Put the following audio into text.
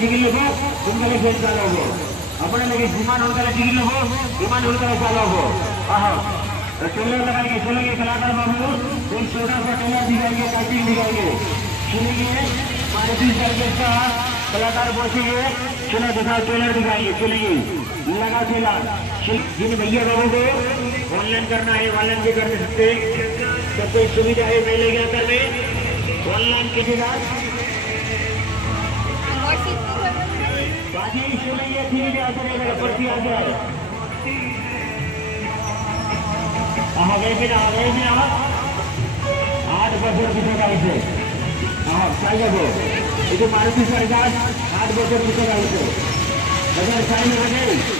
ticket लेबो तुमके लिए खेल चालू हो अपने लगे विमान होकर टिकिट लेबो विमान होकर चालू हो आहा तो ट्रेलर लगाएंगे चलेंगे कलाकार बाबू एक छोटा सा ट्रेलर दिखाएंगे कास्टिंग दिखाएंगे सुनिए मारुति सर्किट का कलाकार पहुंचेंगे चलो दिखाओ ट्रेलर दिखाएंगे चलेंगे लगा ट्रेलर जिन भैया बाबू को ऑनलाइन करना है ऑनलाइन भी कर सकते सबको सुविधा है मैं ले गया करने ऑनलाइन कीजिएगा बाजी सुनिए धीरे धीरे पर्ची आ जाए आगे भी 8 बजे पीछे आई थे हाँ साई जाबो ये मारुति सरकार 8 बजे पीछे आई थे अगर साई लगे